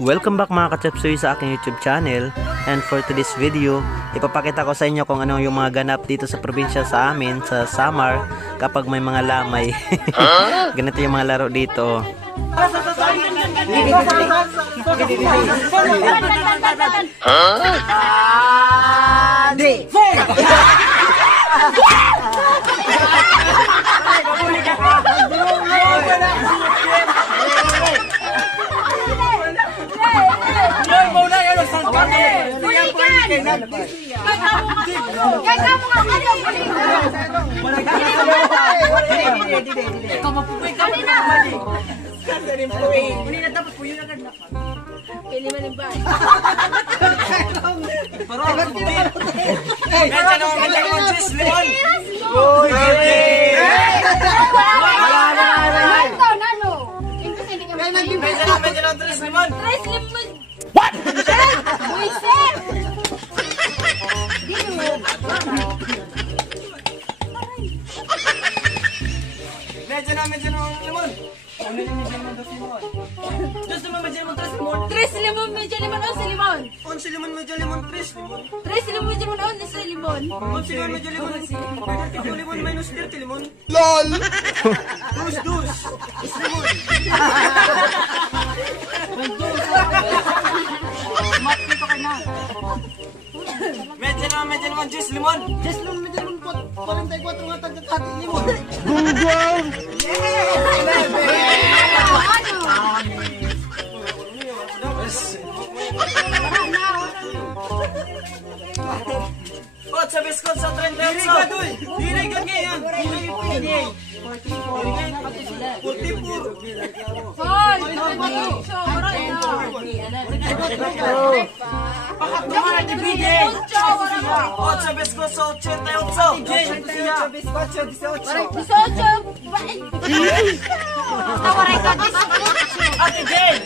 Welcome back mga ka-chapsuy sa aking YouTube channel, and for today's video, ipapakita ko sa inyo kung ano yung mga ganap dito sa probinsya sa amin sa Samar kapag may mga lamay. Ganito yung mga laro dito. What? Medyo na limon. Dos limon, medyo limon, tres limon. Tres limon, medyo limon, 11 limon. 11 limon, medyo limon, tres limon. Tres limon, medyo limon, 11 limon. 11 limon, medyo limon. 32 limon minus 30 limon. LOL! Dus. Is limon. Medyo naman, juice limon. Juice limon, medyo limon po. 44 nga tagkakati limon. Gunggong! Sa biskot sa 38. Dirigad ngayon. Dirigad. 44. Pakatuhan na bide. 8 biskot sa 88. 88 biskot sa 18. 18. Tawaray ka, Ate Jane.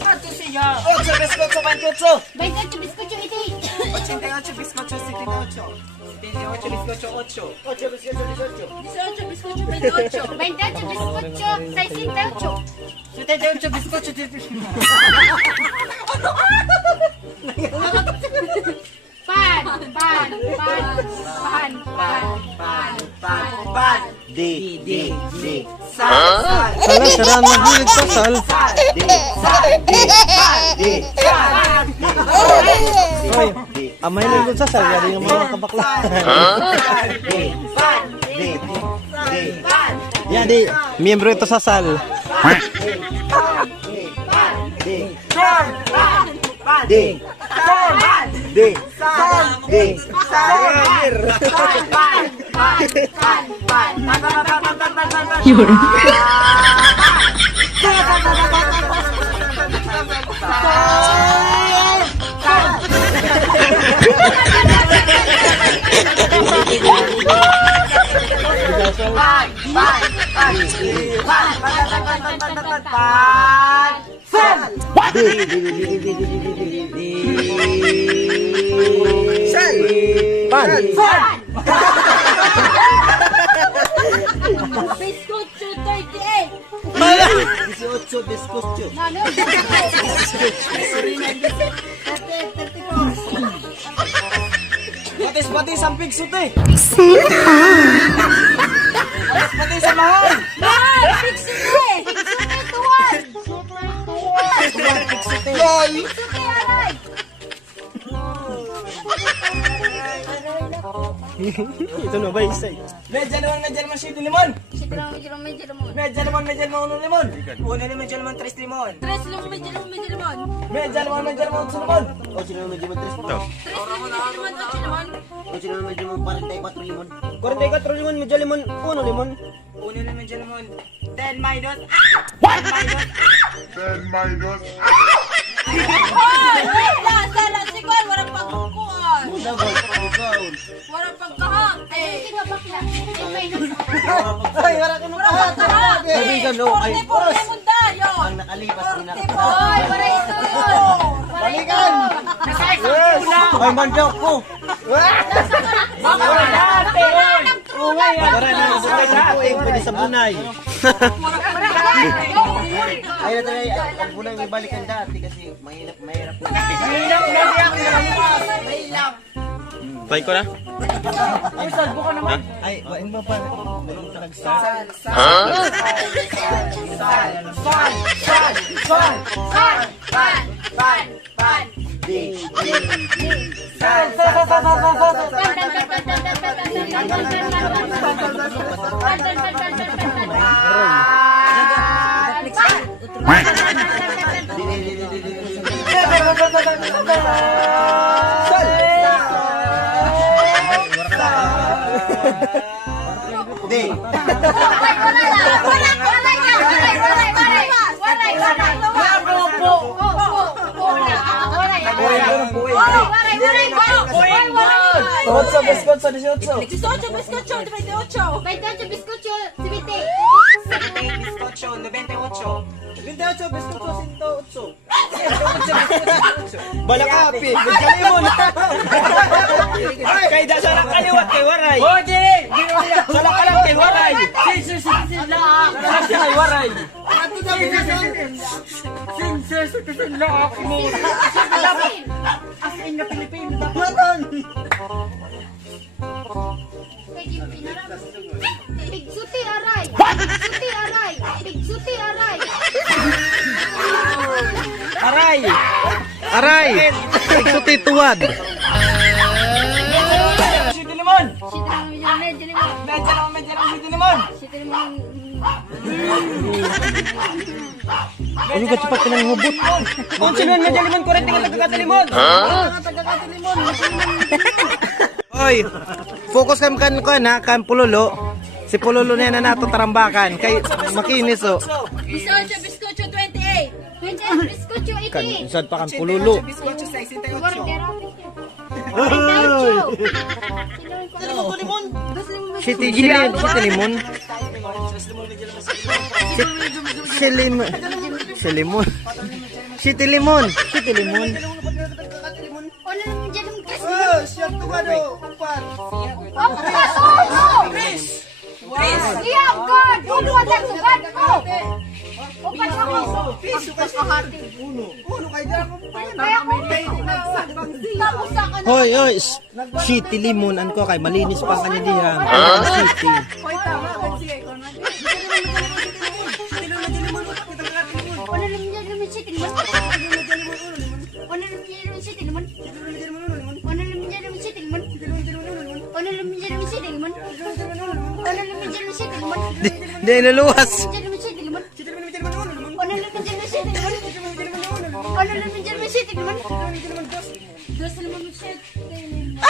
Ate siya. 8 biskot sa 28. 28 bizcocho, iti. 88 bizcocho, 78. 78 bizcocho, 8. 8 bizcocho, 18. 18 bizcocho, 28. 28 bizcocho, 68. 78 bizcocho, 18. Pan. Di. Sal. Sala, sarang mahilig sa sal. Hoy, amay lang sa sal, yari yung mga kabakla. Yan di, miyembro ito sa sal. Bizcocho, 38. 18 bizcocho. Ano? Pati sa pigsuit eh. Pati sa mahal. Mahal! Pixie! Pixie LOL! aray! Ito na ba isa? Medyo naman shitty limon. Medyo limon. Medyo limon, uno limon. Uno limon, medyo limon, tres limon. Tres limon, medyo limon. Medyo limon, otso limon. Ocho naman medyo tres limon. Tres limon, medyo limon, 8 limon. Ocho naman medyo 44 limon. 44 limon, medyo limon, uno limon. Uno limon, medyo limon. 10 minus. What? 10 minus. 10 minus. Sala si Kwan, wala pagkukuan. Wala pagkahak. Sige ka bakla. Ay, wala ka nung pahat. Sabi ka no, ay boss. Mundayo. Ang nakalipas din ako. Hoy, wala ito yun. Balikan! Ay, mandok ko! Tara na, sabay sa puwing, pwede sa bunay. Ay, natry, ang bunang may balikan dati kasi mahirap na. Try ko na. Ay, wain mo pa. Nag-start. Di. Otso, biskotso, 18. 18, bizcocho, 28. 28 bizcocho, 70. Bizcocho, 98. 28, biskot 108. Balakapi, galimon. Kay da sa kaliwat kay waray. Oje! Sa kalang kay waray. Sila kay waray. Sila ako. As in the Philippines. Bigsuti aray. Bigsuti aray. Bigsuti aray. Aray. Aray. Iksuti tuwad. Siti limon. Medyo limon. Medyo lang siti limon. Siti limon. Ano ka cepat ka nang hubot? Kung sino yung medyo limon, kurente ka tagakatalimon. Oy, focus kam kan pululo. Si pululo na yan na nato tarambakan. Kay makinis oh. 18, bizcocho, 28. 28 bizcocho, Kan 80. isad pa kan pululo. Bizcocho, 68. Siti limon. Siti limon. Wala naman dyan ang gas. Siya tugado. Upat. Iya, God! Uno ang nagsugat ko! Upat ako! Uno kay dyan. Kaya ko tapos sa kanan. Hoy, hoy. Siti limon an ko kay malinis pa kanya diha. Siti. Wala naman dyan naman siya tingnan. Wala naman dyan naman siya tingnan. Wala naman dyan naman siya tingnan. Wala naman dyan naman siya tingnan. Wala naman dyan naman siya tingnan. Di luluwas. Dyan naman siya tingnan. Wala naman dyan naman siya tingnan. Wala naman dyan naman siya tingnan. Dos naman siya tingnan.